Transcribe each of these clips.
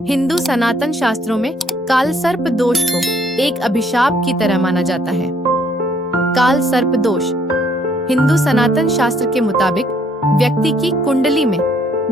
हिंदू सनातन शास्त्रों में काल सर्प दोष को एक अभिशाप की तरह माना जाता है। काल सर्प दोष हिंदू सनातन शास्त्र के मुताबिक व्यक्ति की कुंडली में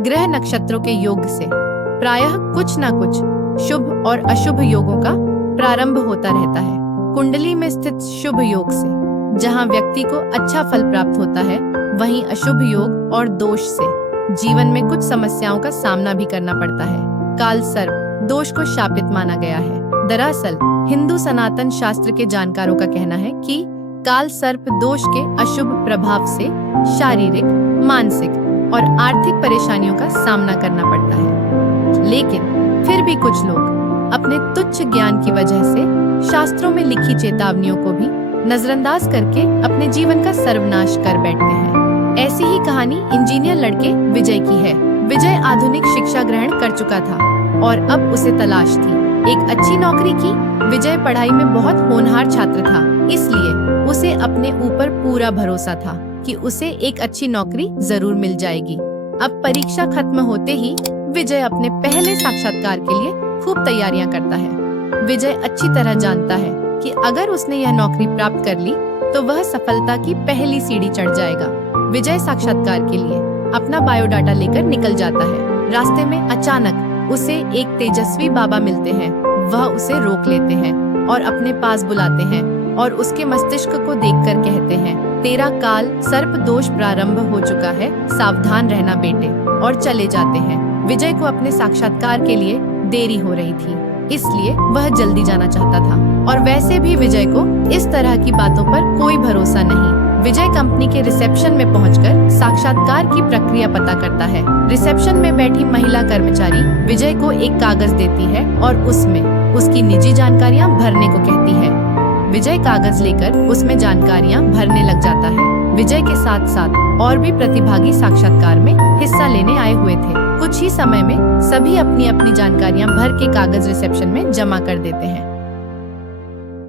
ग्रह नक्षत्रों के योग से प्रायः कुछ न कुछ शुभ और अशुभ योगों का प्रारंभ होता रहता है। कुंडली में स्थित शुभ योग से जहां व्यक्ति को अच्छा फल प्राप्त होता है, वहीं अशुभ योग और दोष से जीवन में कुछ समस्याओं का सामना भी करना पड़ता है। काल सर्प दोष को शापित माना गया है। दरअसल हिंदू सनातन शास्त्र के जानकारों का कहना है कि काल सर्प दोष के अशुभ प्रभाव से शारीरिक, मानसिक और आर्थिक परेशानियों का सामना करना पड़ता है। लेकिन फिर भी कुछ लोग अपने तुच्छ ज्ञान की वजह से शास्त्रों में लिखी चेतावनियों को भी नजरअंदाज करके अपने जीवन का सर्वनाश कर बैठते हैं। ऐसी ही कहानी इंजीनियर लड़के विजय की है। विजय आधुनिक शिक्षा ग्रहण कर चुका था और अब उसे तलाश थी एक अच्छी नौकरी की। विजय पढ़ाई में बहुत होनहार छात्र था, इसलिए उसे अपने ऊपर पूरा भरोसा था कि उसे एक अच्छी नौकरी जरूर मिल जाएगी। अब परीक्षा खत्म होते ही विजय अपने पहले साक्षात्कार के लिए खूब तैयारियां करता है। विजय अच्छी तरह जानता है कि अगर उसने यह नौकरी प्राप्त कर ली तो वह सफलता की पहली सीढ़ी चढ़ जाएगा। विजय साक्षात्कार के लिए अपना बायोडाटा लेकर निकल जाता है। रास्ते में अचानक उसे एक तेजस्वी बाबा मिलते हैं। वह उसे रोक लेते हैं और अपने पास बुलाते हैं और उसके मस्तिष्क को देखकर कहते हैं, तेरा काल सर्प दोष प्रारंभ हो चुका है, सावधान रहना बेटे, और चले जाते हैं। विजय को अपने साक्षात्कार के लिए देरी हो रही थी, इसलिए वह जल्दी जाना चाहता था। और वैसे भी विजय को इस तरह की बातों पर कोई भरोसा नहीं। विजय कंपनी के रिसेप्शन में पहुंचकर साक्षात्कार की प्रक्रिया पता करता है। रिसेप्शन में बैठी महिला कर्मचारी विजय को एक कागज देती है और उसमें उसकी निजी जानकारियां भरने को कहती है। विजय कागज लेकर उसमें जानकारियां भरने लग जाता है। विजय के साथ साथ और भी प्रतिभागी साक्षात्कार में हिस्सा लेने आए हुए थे। कुछ ही समय में सभी अपनी अपनी जानकारियां भर के कागज रिसेप्शन में जमा कर देते हैं।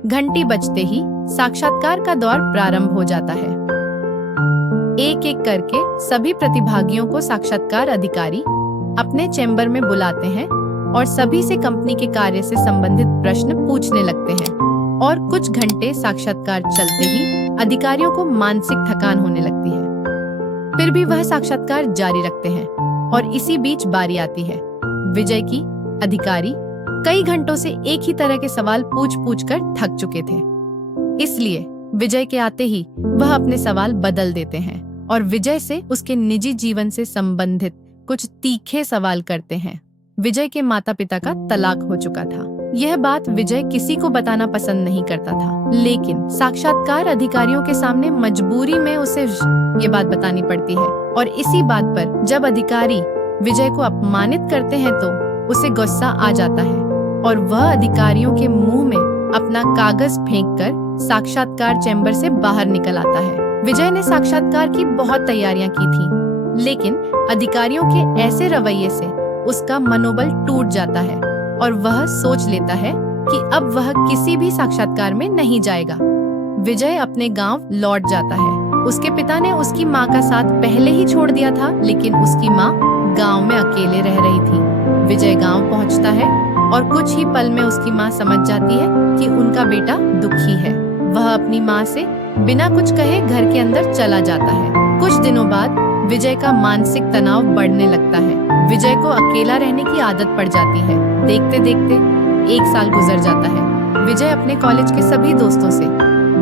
घंटी बजते ही साक्षात्कार का दौर प्रारंभ हो जाता है। एक एक करके सभी प्रतिभागियों को साक्षात्कार अधिकारी अपने चैम्बर में बुलाते हैं और सभी से कंपनी के कार्य से संबंधित प्रश्न पूछने लगते हैं। और कुछ घंटे साक्षात्कार चलते ही अधिकारियों को मानसिक थकान होने लगती है। फिर भी वह साक्षात्कार जारी रखते हैं और इसी बीच बारी आती है विजय की। अधिकारी कई घंटों से एक ही तरह के सवाल पूछ कर थक चुके थे, इसलिए विजय के आते ही वह अपने सवाल बदल देते हैं और विजय से उसके निजी जीवन से संबंधित कुछ तीखे सवाल करते हैं। विजय के माता पिता का तलाक हो चुका था। यह बात विजय किसी को बताना पसंद नहीं करता था, लेकिन साक्षात्कार अधिकारियों के सामने मजबूरी में उसे ये बात बतानी पड़ती है। और इसी बात पर जब अधिकारी विजय को अपमानित करते हैं तो उसे गुस्सा आ जाता है और वह अधिकारियों के मुंह में अपना कागज फेंककर साक्षात्कार चैम्बर से बाहर निकल आता है। विजय ने साक्षात्कार की बहुत तैयारियां की थी, लेकिन अधिकारियों के ऐसे रवैये से उसका मनोबल टूट जाता है और वह सोच लेता है कि अब वह किसी भी साक्षात्कार में नहीं जाएगा। विजय अपने गांव लौट जाता है। उसके पिता ने उसकी माँ का साथ पहले ही छोड़ दिया था, लेकिन उसकी माँ गांव में अकेले रह रही थी। विजय गांव पहुंचता है और कुछ ही पल में उसकी माँ समझ जाती है कि उनका बेटा दुखी है। वह अपनी माँ से बिना कुछ कहे घर के अंदर चला जाता है। कुछ दिनों बाद विजय का मानसिक तनाव बढ़ने लगता है। विजय को अकेला रहने की आदत पड़ जाती है। देखते देखते 1 साल गुजर जाता है। विजय अपने कॉलेज के सभी दोस्तों से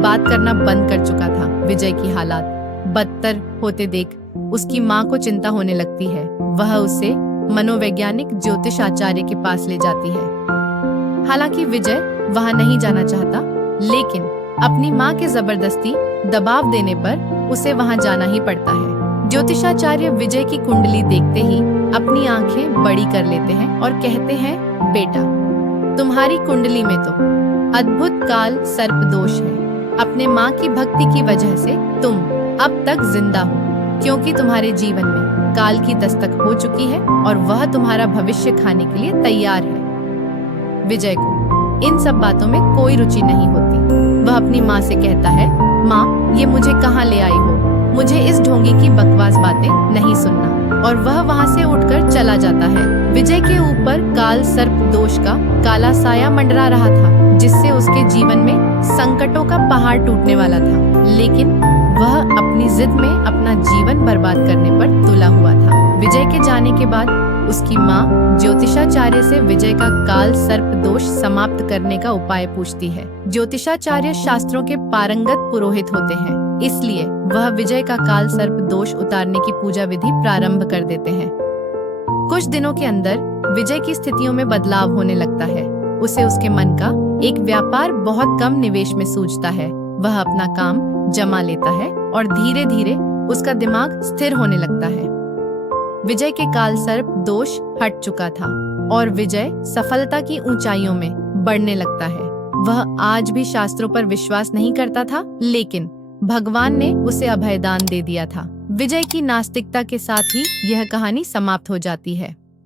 बात करना बंद कर चुका था। विजय की हालात बदतर होते देख उसकी माँ को चिंता होने लगती है। वह उसे मनोवैज्ञानिक ज्योतिष आचार्य के पास ले जाती है। हालांकि विजय वहां नहीं जाना चाहता, लेकिन अपनी माँ के जबरदस्ती दबाव देने पर उसे वहां जाना ही पड़ता है। ज्योतिषाचार्य विजय की कुंडली देखते ही अपनी आंखें बड़ी कर लेते हैं और कहते हैं, बेटा, तुम्हारी कुंडली में तो अद्भुत काल सर्प दोष है। अपने माँ की भक्ति की वजह से तुम अब तक जिंदा हो, क्योंकि तुम्हारे जीवन में काल की दस्तक हो चुकी है और वह तुम्हारा भविष्य खाने के लिए तैयार है। विजय को इन सब बातों में कोई रुचि नहीं होती। वह अपनी माँ से कहता है, माँ, ये मुझे कहाँ ले आई हो? मुझे इस ढोंगी की बकवास बातें नहीं सुनना। और वह वहां से उठकर चला जाता है। विजय के ऊपर काल सर्प दोष का काला साया मंडरा रहा था, जिससे उसके जीवन में संकटों का पहाड़ टूटने वाला था। लेकिन वह अपनी जिद में अपना जीवन बर्बाद करने पर तुला हुआ था। विजय के जाने के बाद उसकी माँ ज्योतिषाचार्य से विजय का काल सर्प दोष समाप्त करने का उपाय पूछती है। ज्योतिषाचार्य शास्त्रों के पारंगत पुरोहित होते हैं, इसलिए वह विजय का काल सर्प दोष उतारने की पूजा विधि प्रारंभ कर देते हैं। कुछ दिनों के अंदर विजय की स्थितियों में बदलाव होने लगता है। उसे उसके मन का एक व्यापार बहुत कम निवेश में सूझता है। वह अपना काम जमा लेता है और धीरे धीरे उसका दिमाग स्थिर होने लगता है। विजय के काल सर्प दोष हट चुका था और विजय सफलता की ऊंचाइयों में बढ़ने लगता है। वह आज भी शास्त्रों पर विश्वास नहीं करता था, लेकिन भगवान ने उसे अभयदान दे दिया था। विजय की नास्तिकता के साथ ही यह कहानी समाप्त हो जाती है।